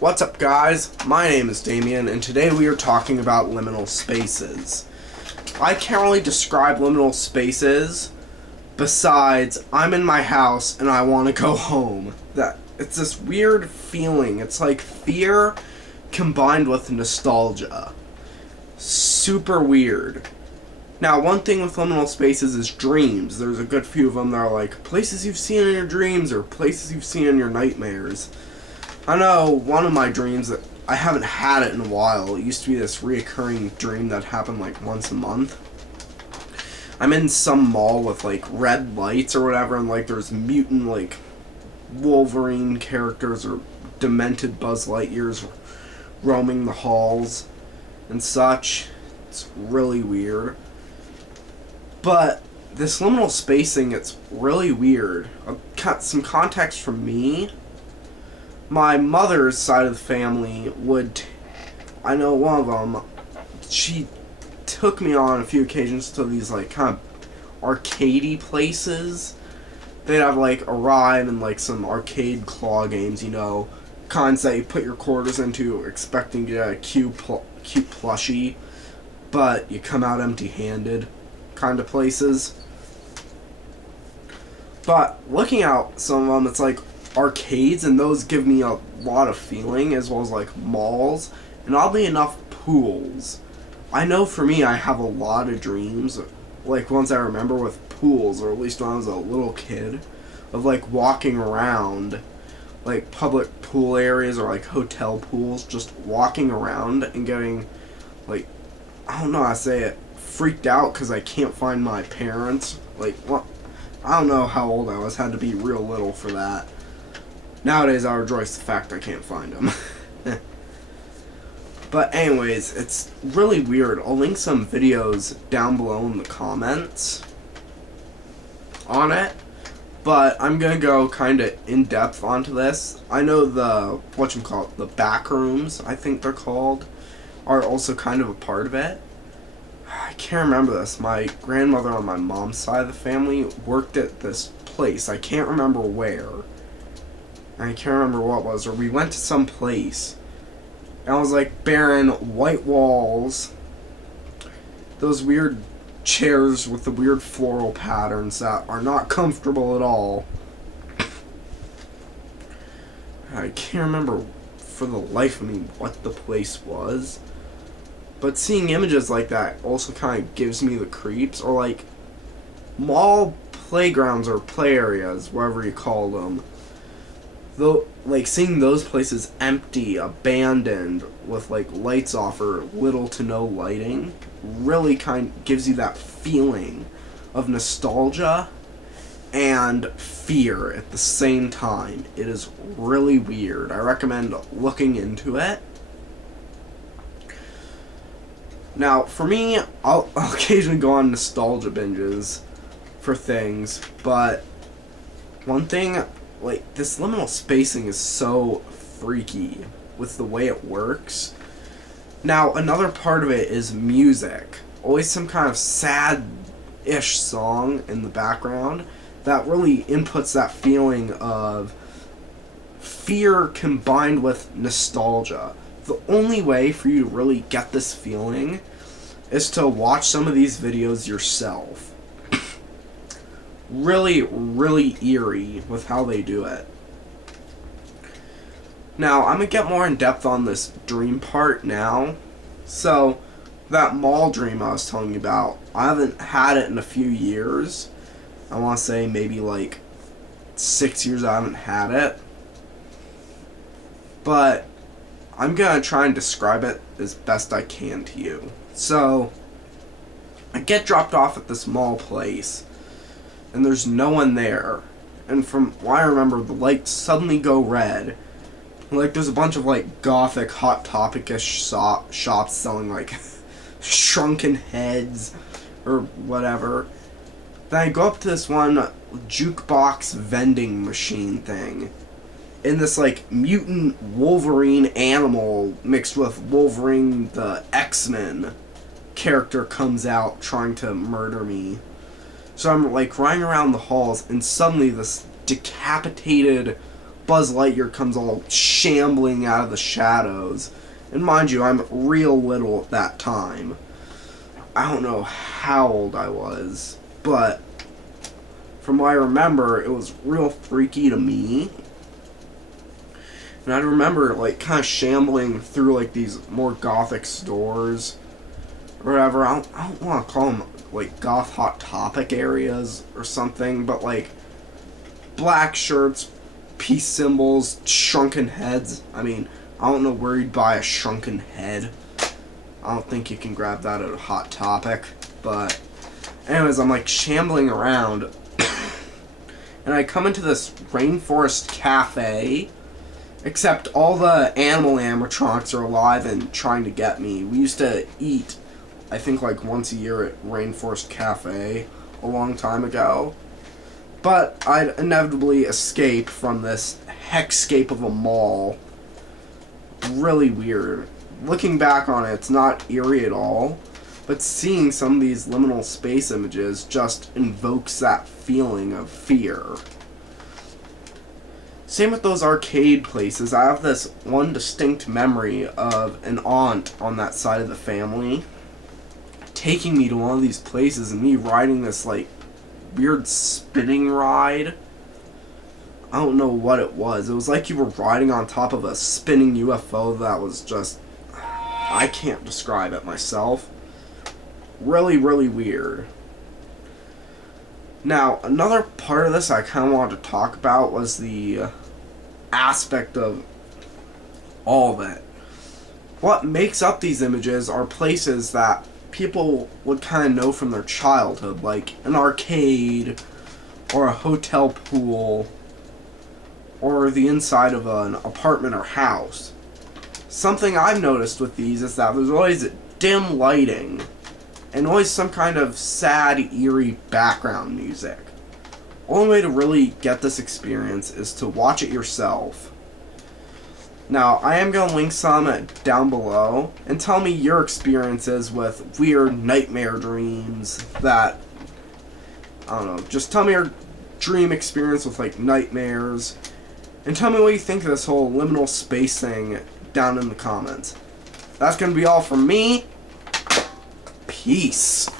What's up, guys? My name is Damien, and today we are talking about liminal spaces. I can't really describe liminal spaces besides I'm in my house and I want to go home. It's this weird feeling. It's like fear combined with nostalgia. Super weird. Now, one thing with liminal spaces is dreams. There's a good few of them that are like places you've seen in your dreams or places you've seen in your nightmares. I know one of my dreams that I haven't had it in a while. It used to be this reoccurring dream that happened like once a month. I'm in some mall with like red lights or whatever, and like there's mutant like Wolverine characters or demented Buzz Lightyears roaming the halls and such. It's really weird. But this liminal spacing, it's really weird. Some context from me. My mother's side of the family I know one of them, she took me on a few occasions to these like kind of arcadey places. They'd have like a ride and like some arcade claw games, kinds that you put your quarters into expecting to get a cute plushie, but you come out empty-handed kind of places. But looking out some of them, it's like arcades, and those give me a lot of feeling, as well as like malls, and oddly enough, pools. I know for me, I have a lot of dreams, like ones I remember with pools, or at least when I was a little kid, of like walking around like public pool areas or like hotel pools, just walking around and getting like, I don't know how to say it, freaked out because I can't find my parents. Like, well, I don't know how old I was, had to be real little for that. Nowadays, I rejoice the fact I can't find them. But anyways, it's really weird. I'll link some videos down below in the comments on it. But I'm going to go kind of in-depth onto this. I know the back rooms, I think they're called, are also kind of a part of it. I can't remember this. My grandmother on my mom's side of the family worked at this place. I can't remember where. I can't remember what it was, or we went to some place, and I was like barren white walls, those weird chairs with the weird floral patterns that are not comfortable at all. I can't remember for the life of me what the place was, but seeing images like that also kind of gives me the creeps. Or like mall playgrounds or play areas, whatever you call them. Though, like, seeing those places empty, abandoned, with, like, lights off or little to no lighting, really kind of gives you that feeling of nostalgia and fear at the same time. It is really weird. I recommend looking into it. Now, for me, I'll occasionally go on nostalgia binges for things, but one thing, like, this liminal spacing is so freaky with the way it works. Now, another part of it is music. Always some kind of sad-ish song in the background that really inputs that feeling of fear combined with nostalgia. The only way for you to really get this feeling is to watch some of these videos yourself. Really, really eerie with how they do it. Now, I'm going to get more in depth on this dream part now. So, that mall dream I was telling you about, I haven't had it in a few years. I want to say maybe like 6 years I haven't had it. But I'm going to try and describe it as best I can to you. So, I get dropped off at this mall place, and there's no one there. And from what I remember, the lights suddenly go red. Like, there's a bunch of, like, gothic, Hot Topic-ish shops selling, like, shrunken heads or whatever. Then I go up to this one jukebox vending machine thing. And this, like, mutant Wolverine animal mixed with Wolverine the X-Men character comes out trying to murder me. So I'm, like, running around the halls, and suddenly this decapitated Buzz Lightyear comes all shambling out of the shadows. And mind you, I'm real little at that time. I don't know how old I was, but from what I remember, it was real freaky to me. And I remember, like, kind of shambling through, like, these more gothic stores or whatever. I don't want to call them, like, goth hot topic areas or something, but, like, black shirts, peace symbols, shrunken heads. I mean, I don't know where you'd buy a shrunken head. I don't think you can grab that at a Hot Topic. But anyways, I'm like shambling around. And I come into this rainforest cafe. Except all the animal animatronics are alive and trying to get me. We used to eat, I think like once a year at Rainforest Cafe a long time ago. But I'd inevitably escape from this hexscape of a mall. Really weird. Looking back on it, it's not eerie at all, but seeing some of these liminal space images just invokes that feeling of fear. Same with those arcade places. I have this one distinct memory of an aunt on that side of the family taking me to one of these places and me riding this like weird spinning ride. I don't know what it was. It was like you were riding on top of a spinning UFO that was just... I can't describe it myself. Really, really weird. Now, another part of this I kind of wanted to talk about was the aspect of all of it. What makes up these images are places that people would kind of know from their childhood, like an arcade, or a hotel pool, or the inside of an apartment or house. Something I've noticed with these is that there's always dim lighting and always some kind of sad, eerie background music. Only way to really get this experience is to watch it yourself. Now, I am going to link some down below, and tell me your experiences with weird nightmare dreams that, I don't know, just tell me your dream experience with, like, nightmares, and tell me what you think of this whole liminal space thing down in the comments. That's going to be all from me. Peace.